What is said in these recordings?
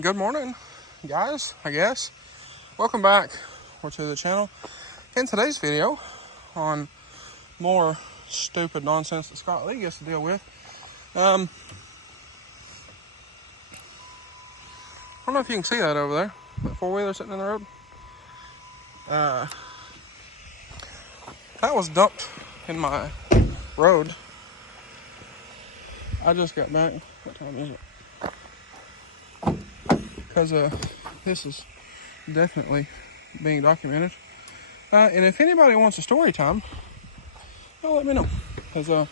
Good morning, guys, I guess. Welcome back to the channel. In today's video on more stupid nonsense that Scott Lee gets to deal with. I don't know if you can see that over there, that four-wheeler sitting in the road. That was dumped in my road. I just got back. What time is it? Because this is definitely being documented. And if anybody wants a story time, well, let me know. Because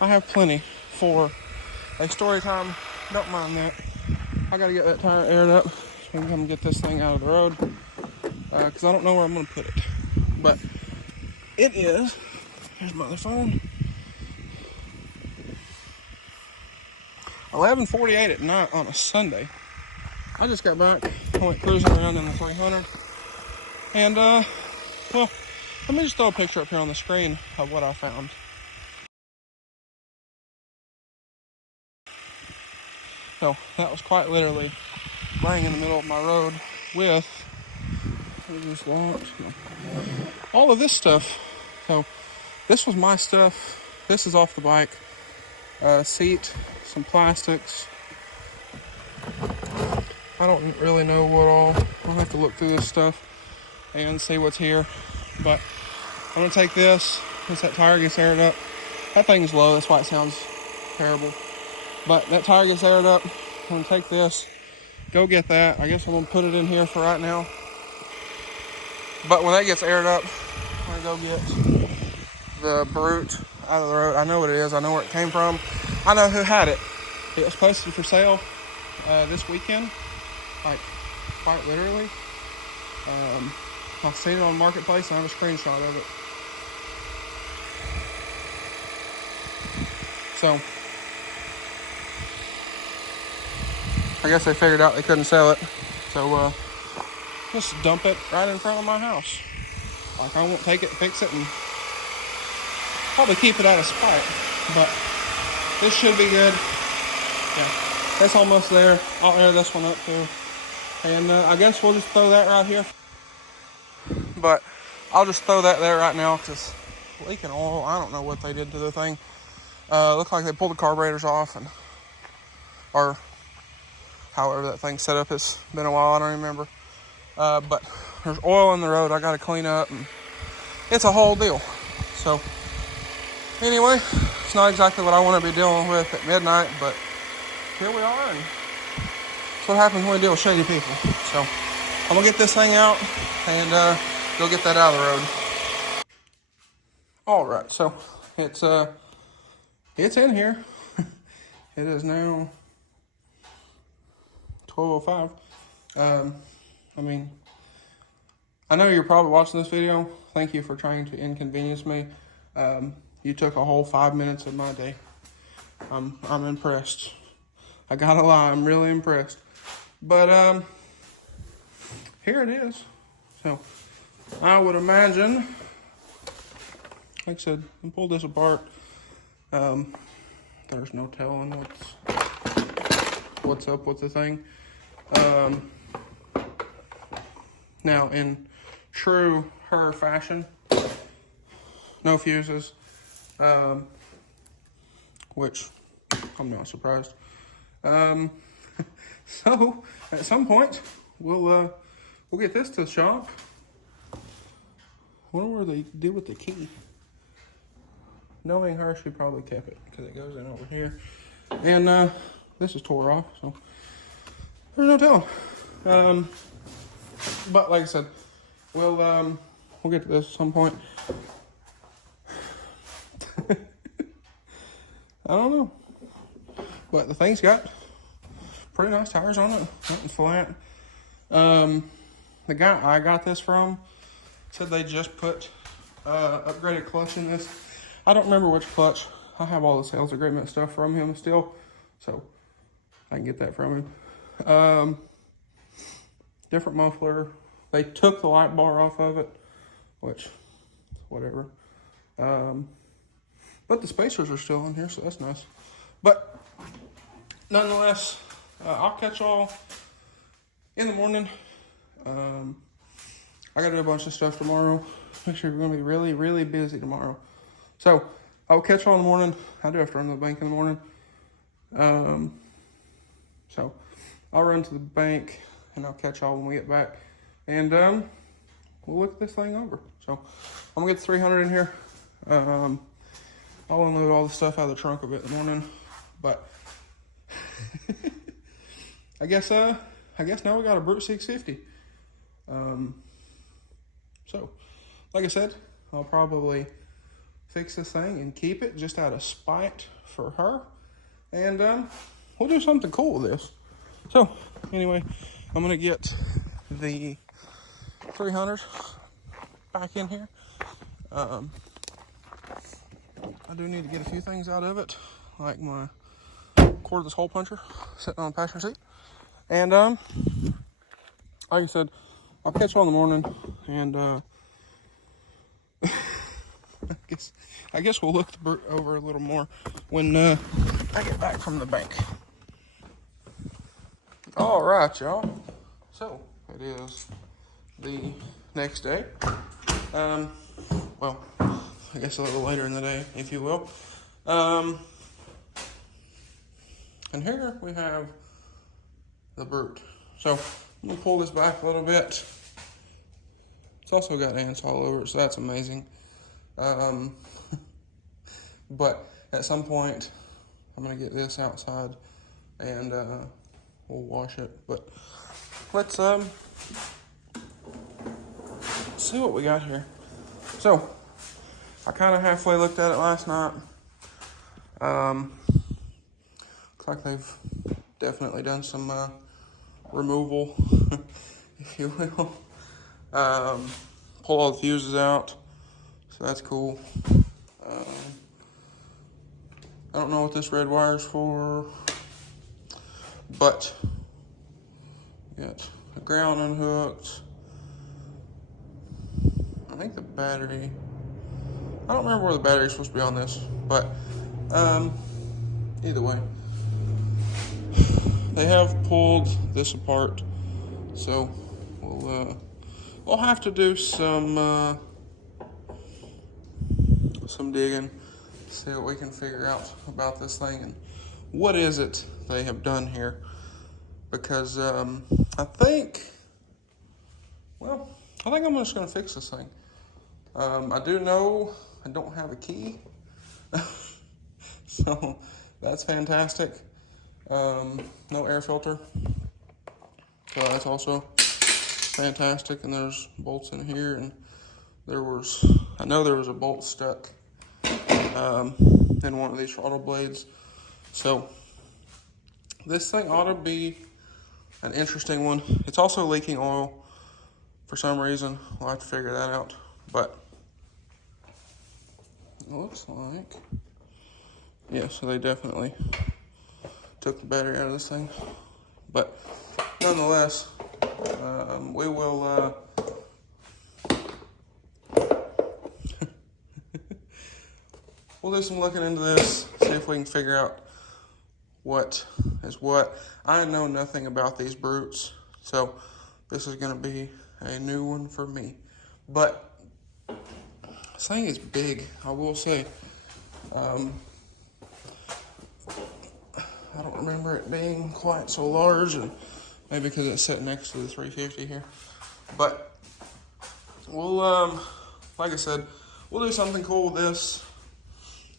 I have plenty for a story time. Don't mind that. I got to get that tire aired up so we can come get this thing out of the road. Because I don't know where I'm going to put it. But it is, here's my other phone, 11:48 at night on a Sunday. I just got back. I went cruising around in the 300. And, well, let me just throw a picture up here on the screen of what I found. So, that was quite literally laying in the middle of my road with all of this stuff. So, this was my stuff. This is off the bike. Seat, some plastics. I don't really know what all. I'll have to look through this stuff and see what's here. But I'm going to take this. Once that tire gets aired up. That thing's low, that's why it sounds terrible. But that tire gets aired up. I'm going to take this. Go get that. I guess I'm going to put it in here for right now. But when that gets aired up, I'm going to go get the Brute out of the road. I know what it is. I know where it came from. I know who had it. It was posted for sale this weekend. Like, quite literally. I've seen it on Marketplace and I have a screenshot of it. So, I guess they figured out they couldn't sell it. So, just dump it right in front of my house. Like, I won't take it, fix it, and probably keep it out of spite. But this should be good. Yeah, that's almost there. I'll air this one up too. And I guess we'll just throw that right here. But I'll just throw that there right now because it's leaking oil. I don't know what they did to the thing. Looks like they pulled the carburetors off, or however that thing's set up. It's been a while, I don't remember. But there's oil in the road I got to clean up, and it's a whole deal. So anyway, it's not exactly what I want to be dealing with at midnight, but here we are, and that's what happens when we deal with shady people. So I'm gonna get this thing out and go get that out of the road. All right, so it's in here. It is now 12:05. I mean, I know you're probably watching this video. Thank you for trying to inconvenience me. You took a whole 5 minutes of my day. I'm impressed. I gotta lie, I'm really impressed. But here it is. So I would imagine, like I said, I pulled this apart. There's no telling what's up with the thing. Now, in true her fashion, no fuses, which I'm not surprised. So at some point we'll get this to the shop. Wonder where they did with the key. Knowing her, she probably kept it because it goes in over here. And this is tore off, so there's no telling. But like I said, we'll get to this at some point. I don't know, but the thing's got pretty nice tires on it, nothing flat. The guy I got this from said they just put upgraded clutch in this. I don't remember which clutch. I have all the sales agreement stuff from him still, so I can get that from him. Different muffler. They took the light bar off of it, which, whatever. But the spacers are still in here, so that's nice. But nonetheless, I'll catch y'all in the morning, I gotta do a bunch of stuff tomorrow. Actually, we're gonna be really, really busy tomorrow. So I'll catch y'all in the morning. I do have to run to the bank in the morning. So I'll run to the bank and I'll catch y'all when we get back. And we'll look at this thing over. So I'm gonna get the 300 in here. I'll unload all the stuff out of the trunk of it in the morning. But I guess now we got a Brute 650. So like I said, I'll probably fix this thing and keep it just out of spite for her. And we'll do something cool with this. So anyway, I'm gonna get the 300 back in here. I do need to get a few things out of it, like my cordless hole puncher sitting on the passenger seat. And like I said, I'll catch you all in the morning, and I guess we'll look the Brute over a little more when I get back from the bank. All right, y'all. So it is the next day. Well, I guess a little later in the day, if you will. And here we have the Brute. So I'm gonna pull this back a little bit. It's also got ants all over it, so that's amazing. But at some point, I'm gonna get this outside and we'll wash it. But let's see what we got here. So I kind of halfway looked at it last night. Looks like they've definitely done some removal, if you will. Pull all the fuses out, so that's cool. I don't know what this red wire is for, but got the ground unhooked. I think the battery, I don't remember where the battery is supposed to be on this, but either way, they have pulled this apart, so we'll have to do some digging, see what we can figure out about this thing and what is it they have done here, because I think I'm just gonna fix this thing. I do know I don't have a key, so that's fantastic. No air filter, so that's also fantastic. And there's bolts in here, and I know there was a bolt stuck in one of these throttle blades. So this thing ought to be an interesting one. It's also leaking oil for some reason. We'll have to figure that out. But it looks like, yeah, so they definitely took the battery out of this thing. But nonetheless, we will we'll do some looking into this, see if we can figure out what is what. I know nothing about these Brutes, so this is going to be a new one for me. But this thing is big, I will say. I don't remember it being quite so large, and maybe because it's sitting next to the 350 here. But we'll, like I said, we'll do something cool with this.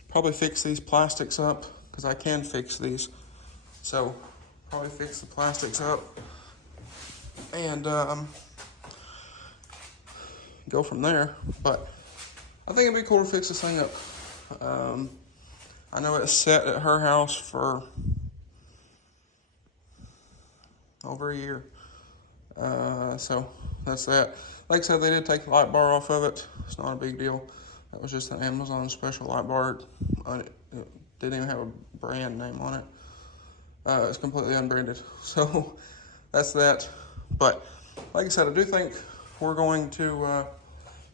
Probably fix these plastics up, because I can fix these. So probably fix the plastics up and go from there. But I think it'd be cool to fix this thing up. I know it's set at her house for over a year. So that's that. Like I said, they did take the light bar off of it. It's not a big deal. That was just an Amazon special light bar. It didn't even have a brand name on it. It's completely unbranded. So that's that. But like I said, I do think we're going to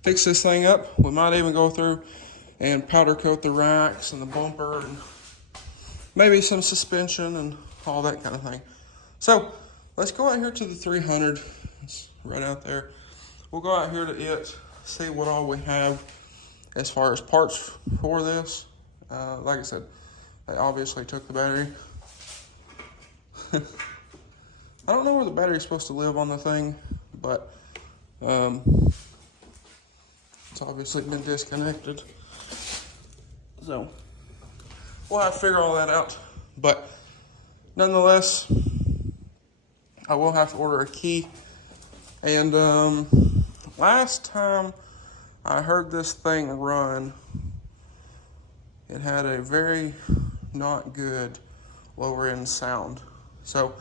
fix this thing up. We might even go through and powder coat the racks and the bumper and maybe some suspension and all that kind of thing. So let's go out here to the 300. It's right out there. We'll go out here to it, see what all we have as far as parts for this. Like I said, they obviously took the battery. I don't know where the battery's supposed to live on the thing, but it's obviously been disconnected. So we'll have to figure all that out. But nonetheless, I will have to order a key. And last time I heard this thing run, it had a very not good lower end sound. So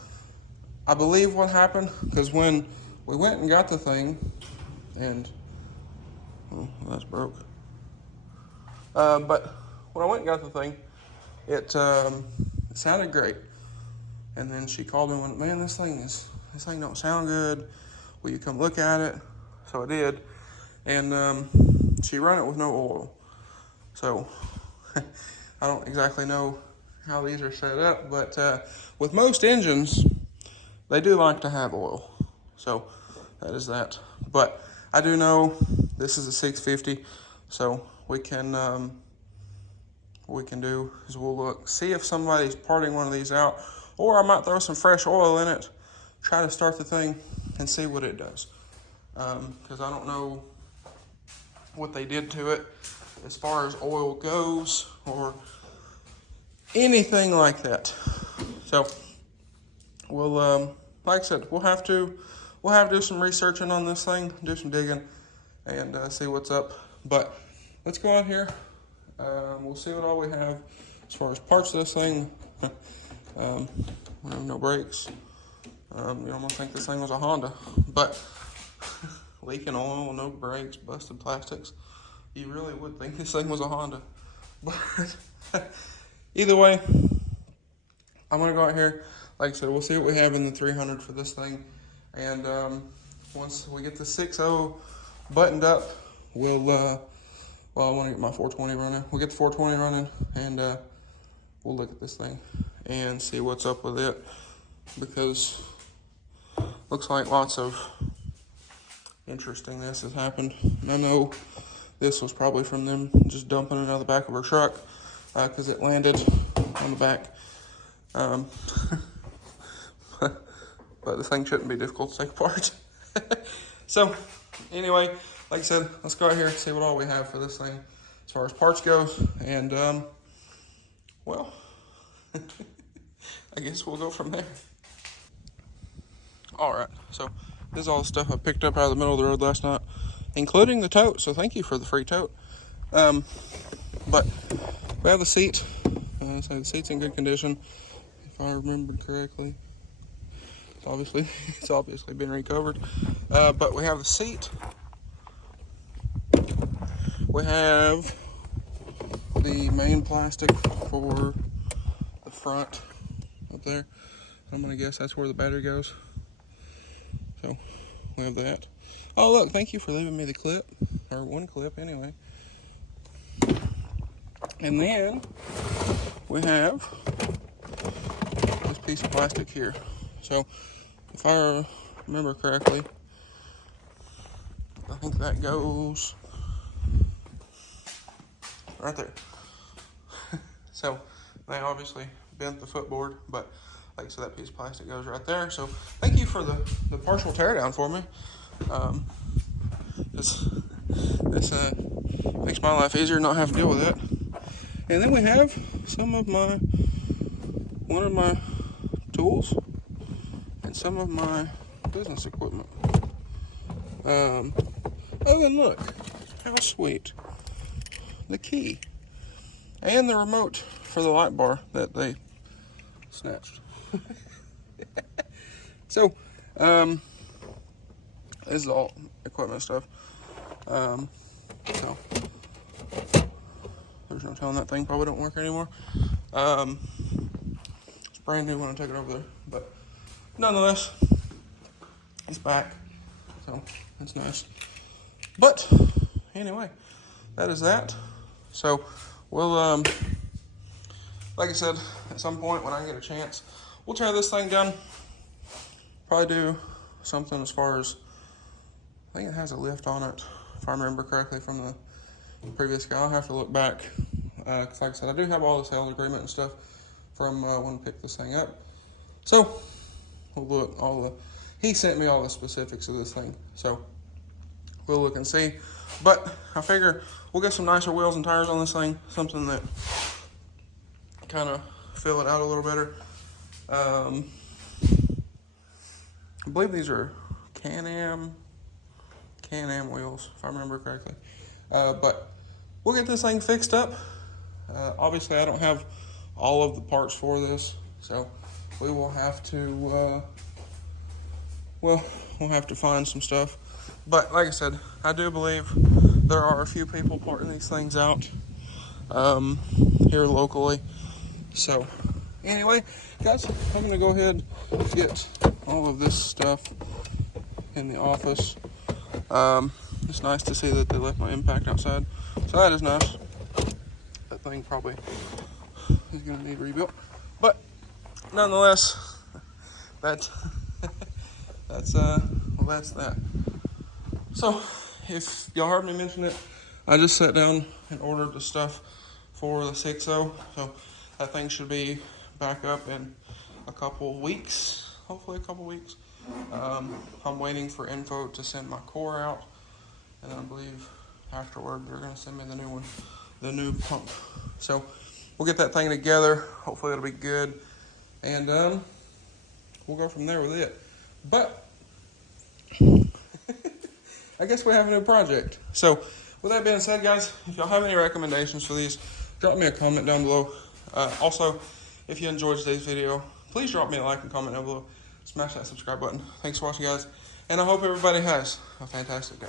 I believe what happened, because when we went and got the thing, and that's broke. But when I went and got the thing, it sounded great. And then she called me and went, man, this thing don't sound good. Will you come look at it? So I did. And she ran it with no oil. So I don't exactly know how these are set up, but with most engines, they do like to have oil. So that is that. But I do know this is a 650, so we can do is we'll look, see if somebody's parting one of these out, or I might throw some fresh oil in it, try to start the thing, and see what it does. Because I don't know what they did to it as far as oil goes, or anything like that. So we'll, like I said, we'll have to do some researching on this thing, do some digging, and see what's up. But let's go out here. We'll see what all we have as far as parts of this thing. We have no brakes. You almost think this thing was a Honda, but leaking oil, no brakes, busted plastics. You really would think this thing was a Honda. But either way, I'm gonna go out here. Like I said, we'll see what we have in the 300 for this thing. And once we get the 6.0 buttoned up, we'll, well, I want to get my 420 running. We'll get the 420 running, and we'll look at this thing and see what's up with it. Because looks like lots of interestingness has happened. And I know this was probably from them just dumping it out of the back of her truck, because it landed on the back. But the thing shouldn't be difficult to take apart. So, anyway, like I said, let's go out here and see what all we have for this thing as far as parts goes. And, well, I guess we'll go from there. Alright, so this is all the stuff I picked up out of the middle of the road last night, including the tote, so thank you for the free tote. But we have the seat. So the seat's in good condition, if I remembered correctly. It's obviously been recovered. But we have the seat. We have the main plastic for the front up there. I'm gonna guess that's where the battery goes. So we have that. Oh look, thank you for leaving me the clip, or one clip anyway. And then we have this piece of plastic here. So if I remember correctly, I think that goes right there. So they obviously bent the footboard, but like I said, that piece of plastic goes right there. So thank you for the partial teardown for me. This makes my life easier, not have to deal with that. And then we have one of my tools and some of my business equipment. Oh, and look, how sweet. The key and the remote for the light bar that they snatched. So, this is all equipment stuff. So, there's no telling that thing probably don't work anymore. It's brand new when I took it over there, but nonetheless, it's back, so that's nice. But anyway, that is that. So we'll, like I said, at some point when I get a chance, we'll tear this thing down, Probably do something as far as, I think it has a lift on it, if I remember correctly from the previous guy. I'll have to look back, because like I said, I do have all the sales agreement and stuff from when I picked this thing up. So we'll look he sent me all the specifics of this thing, so we'll look and see. But I figure we'll get some nicer wheels and tires on this thing, something that kind of fill it out a little better. I believe these are Can-Am wheels, if I remember correctly. But we'll get this thing fixed up. Obviously, I don't have all of the parts for this, so we will have to, we'll have to find some stuff. But like I said, I do believe there are a few people parting these things out here locally. So anyway, guys, I'm going to go ahead and get all of this stuff in the office. It's nice to see that they left my impact outside, so that is nice. That thing probably is going to need rebuilt, but nonetheless, that's that. So if y'all heard me mention it, I just sat down and ordered the stuff for the 6.0, so that thing should be back up in a couple weeks, hopefully a couple weeks. I'm waiting for info to send my core out, and I believe afterward they're going to send me the new one, the new pump. So we'll get that thing together. Hopefully it'll be good, and we'll go from there with it. But I guess we have a new project. So with that being said, guys, if y'all have any recommendations for these, drop me a comment down below. Also, if you enjoyed today's video, please drop me a like and comment down below. Smash that subscribe button. Thanks for watching, guys, and I hope everybody has a fantastic day.